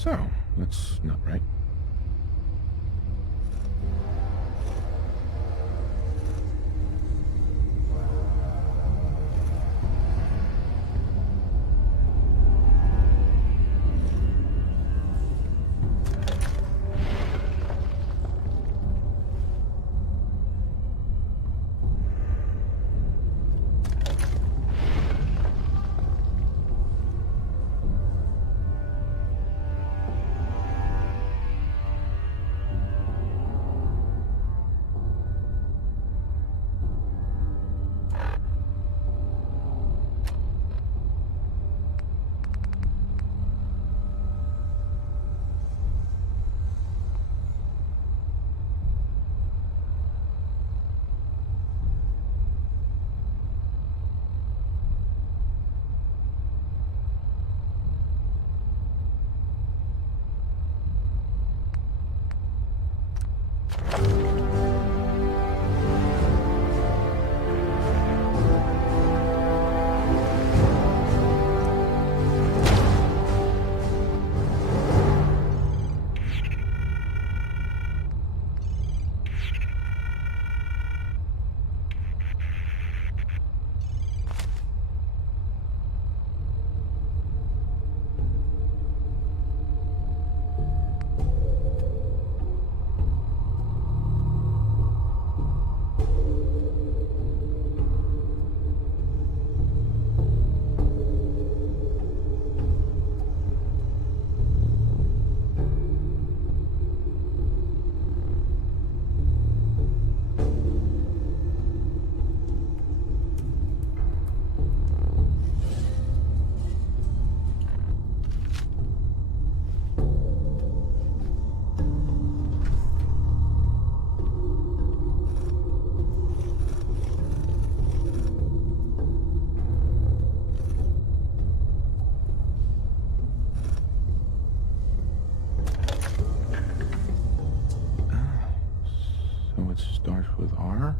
So, that's not right. So it starts with R?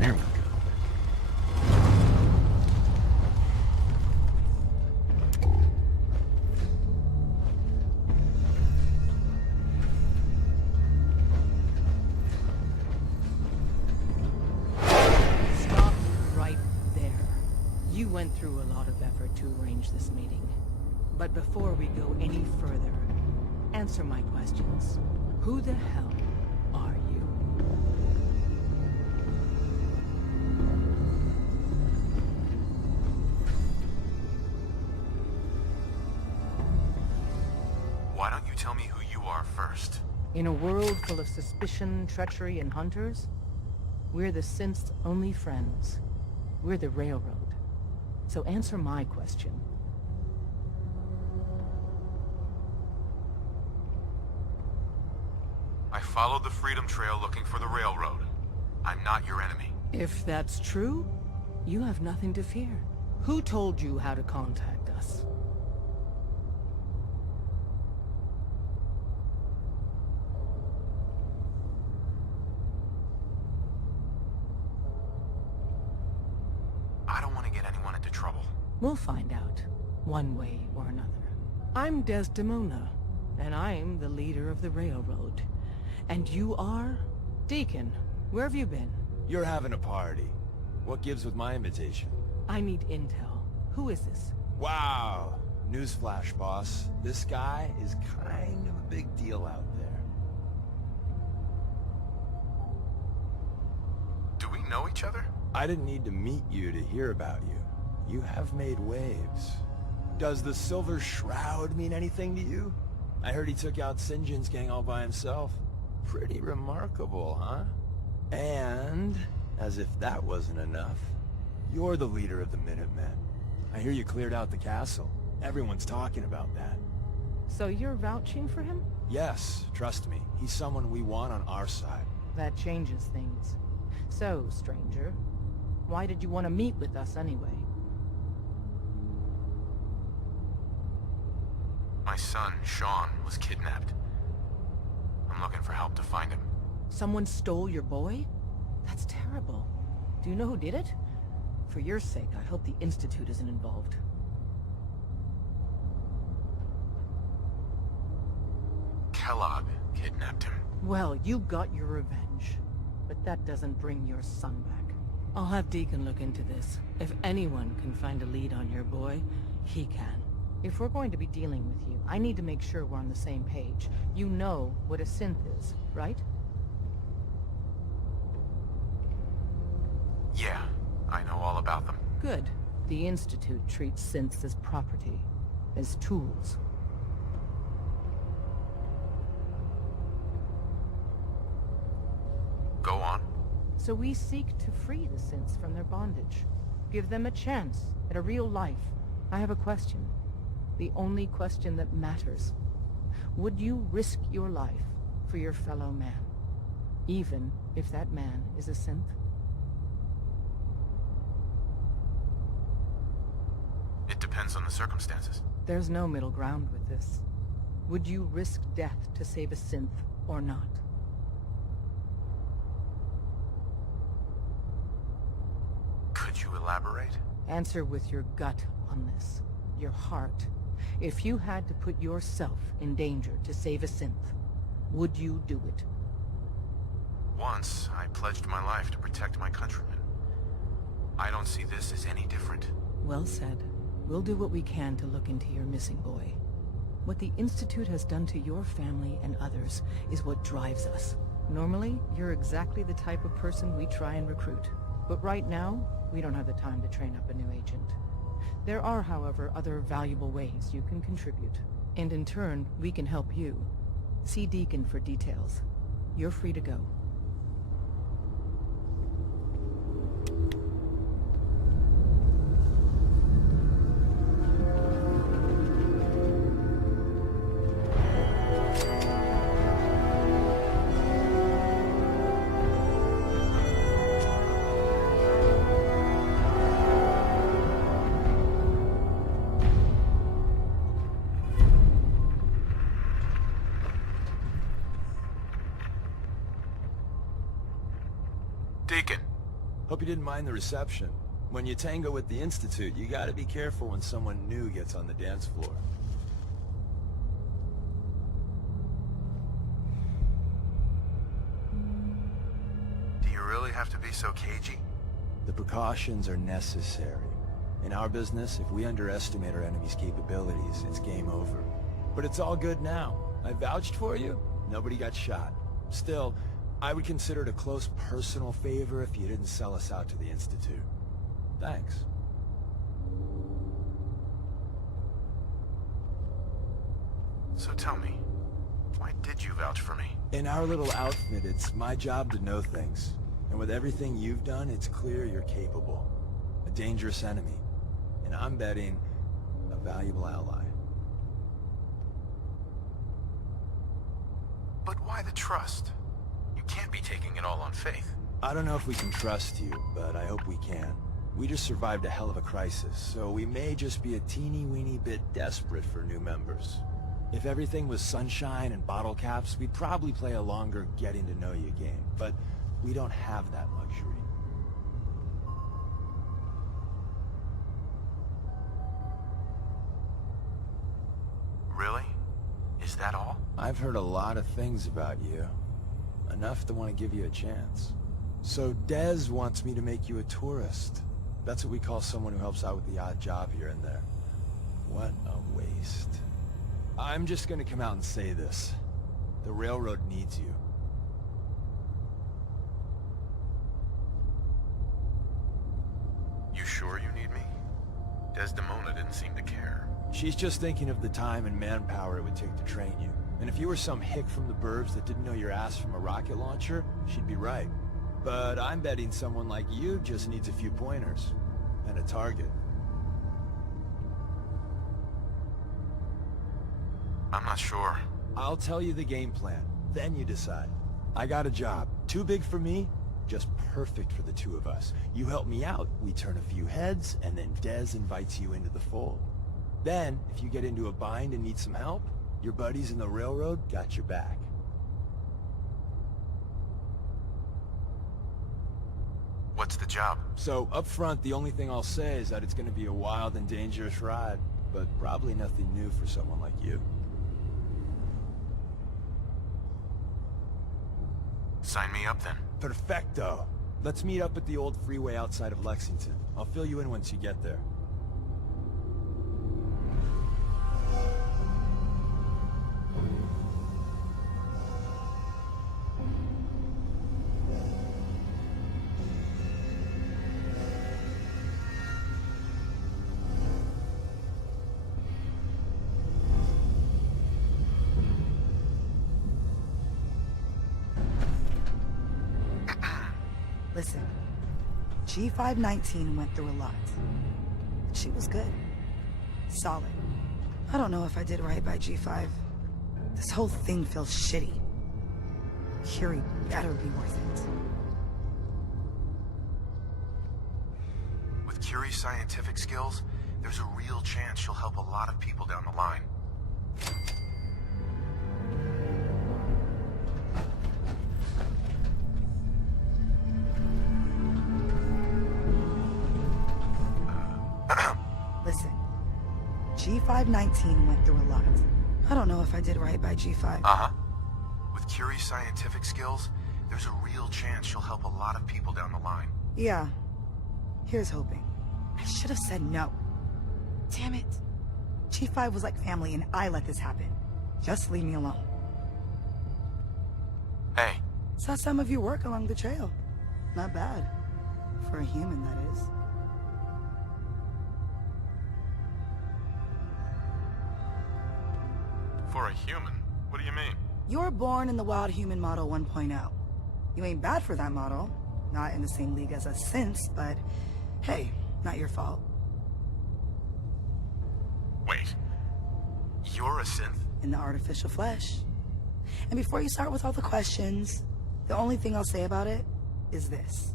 There we go. Stop right there. You went through a lot of effort to arrange this meeting. But before we go any further, answer my questions. Who the hell are you? Why don't you tell me who you are first? In a world full of suspicion, treachery, and hunters, we're the synth's only friends. We're the Railroad. So answer my question. I followed the Freedom Trail looking for the Railroad. I'm not your enemy. If that's true, you have nothing to fear. Who told you how to contact us? I don't want to get anyone into trouble. We'll find out, one way or another. I'm Desdemona, and I'm the leader of the Railroad. And you are? Deacon, where have you been? You're having a party. What gives with my invitation? I need intel. Who is this? Wow. Newsflash, boss. This guy is kind of a big deal out there. Do we know each other? I didn't need to meet you to hear about you. You have made waves. Does the Silver Shroud mean anything to you? I heard he took out Sinjin's gang all by himself. Pretty remarkable, huh? And, as if that wasn't enough, you're the leader of the Minutemen. I hear you cleared out the castle. Everyone's talking about that. So you're vouching for him? Yes, trust me. He's someone we want on our side. That changes things. So, stranger, why did you want to meet with us anyway? My son, Sean, was kidnapped. I'm looking for help to find him. Someone stole your boy? That's terrible. Do you know who did it? For your sake, I hope the Institute isn't involved. Kellogg kidnapped him. Well, you got your revenge. But that doesn't bring your son back. I'll have Deacon look into this. If anyone can find a lead on your boy, he can. If we're going to be dealing with you, I need to make sure we're on the same page. You know what a synth is, right? Yeah, I know all about them. Good. The Institute treats synths as property, as tools. Go on. So we seek to free the synths from their bondage. Give them a chance at a real life. I have a question. The only question that matters. Would you risk your life for your fellow man? Even if that man is a synth? It depends on the circumstances. There's no middle ground with this. Would you risk death to save a synth or not? Could you elaborate? Answer with your gut on this. Your heart. If you had to put yourself in danger to save a synth, would you do it? Once, I pledged my life to protect my countrymen. I don't see this as any different. Well said. We'll do what we can to look into your missing boy. What the Institute has done to your family and others is what drives us. Normally, you're exactly the type of person we try and recruit. But right now, we don't have the time to train up a new agent. There are, however, other valuable ways you can contribute. And in turn, we can help you. See Deacon for details. You're free to go. Deacon. Hope you didn't mind the reception. When you tango with the Institute, you gotta be careful when someone new gets on the dance floor. Do you really have to be so cagey? The precautions are necessary. In our business, if we underestimate our enemy's capabilities, it's game over. But it's all good now. I vouched for you. Nobody got shot. Still, I would consider it a close personal favor if you didn't sell us out to the Institute. Thanks. So tell me, why did you vouch for me? In our little outfit, it's my job to know things. And with everything you've done, it's clear you're capable. A dangerous enemy. And I'm betting a valuable ally. But why the trust? You can't be taking it all on faith. I don't know if we can trust you, but I hope we can. We just survived a hell of a crisis, so we may just be a teeny-weeny bit desperate for new members. If everything was sunshine and bottle caps, we'd probably play a longer getting-to-know-you game, but we don't have that luxury. I've heard a lot of things about you. Enough to want to give you a chance. So Dez wants me to make you a tourist. That's what we call someone who helps out with the odd job here and there. What a waste. I'm just gonna come out and say this. The railroad needs you. You sure you need me? Desdemona didn't seem to care. She's just thinking of the time and manpower it would take to train you. And if you were some hick from the burbs that didn't know your ass from a rocket launcher, she'd be right. But I'm betting someone like you just needs a few pointers. And a target. I'm not sure. I'll tell you the game plan, then you decide. I got a job. Too big for me, just perfect for the two of us. You help me out, we turn a few heads, and then Dez invites you into the fold. Then, if you get into a bind and need some help, your buddies in the railroad got your back. What's the job? So, up front, the only thing I'll say is that it's gonna be a wild and dangerous ride, but probably nothing new for someone like you. Sign me up then. Perfecto. Let's meet up at the old freeway outside of Lexington. I'll fill you in once you get there. Listen, G519 went through a lot. She was good. Solid. I don't know if I did right by G5. This whole thing feels shitty. Curie better be worth it. With Curie's scientific skills, there's a real chance she'll help a lot of people down the line. Listen, G519 went through a lot. I don't know if I did right by G5. Uh-huh. With Curie's scientific skills, there's a real chance she'll help a lot of people down the line. Yeah. Here's hoping. I should have said no. Damn it. G5 was like family and I let this happen. Just leave me alone. Hey, Saw some of your work along the trail. Not bad. For a human, that is. for a human? What do you mean? You were born in the Wild Human Model 1.0. You ain't bad for that model. Not in the same league as us since, but hey, not your fault. Wait. You're a synth? In the artificial flesh. And before you start with all the questions, the only thing I'll say about it is this.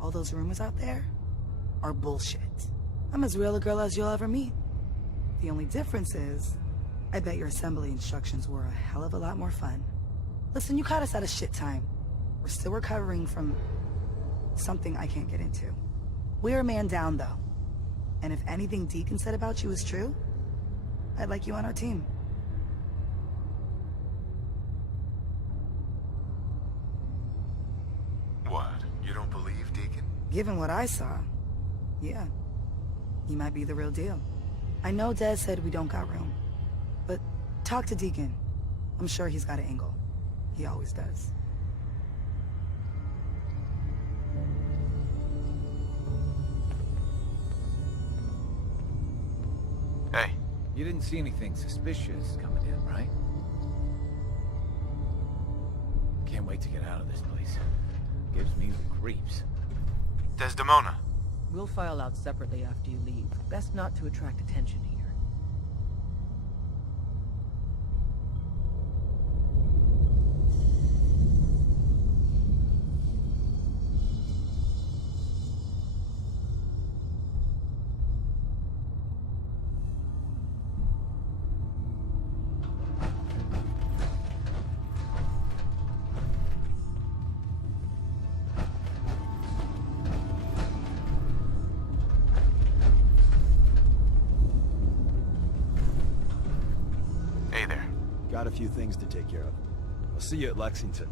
All those rumors out there are bullshit. I'm as real a girl as you'll ever meet. The only difference is, I bet your assembly instructions were a hell of a lot more fun. Listen, you caught us at a shit time. We're still recovering from something I can't get into. We're a man down, though. And if anything Deacon said about you is true, I'd like you on our team. What? You don't believe Deacon? Given what I saw, yeah. You might be the real deal. I know Dez said we don't got room. But talk to Deacon. I'm sure he's got an angle. He always does. Hey. You didn't see anything suspicious coming in, right? Can't wait to get out of this place. Gives me the creeps. Desdemona. We'll file out separately after you leave. Best not to attract attention here. Got a few things to take care of. I'll see you at Lexington.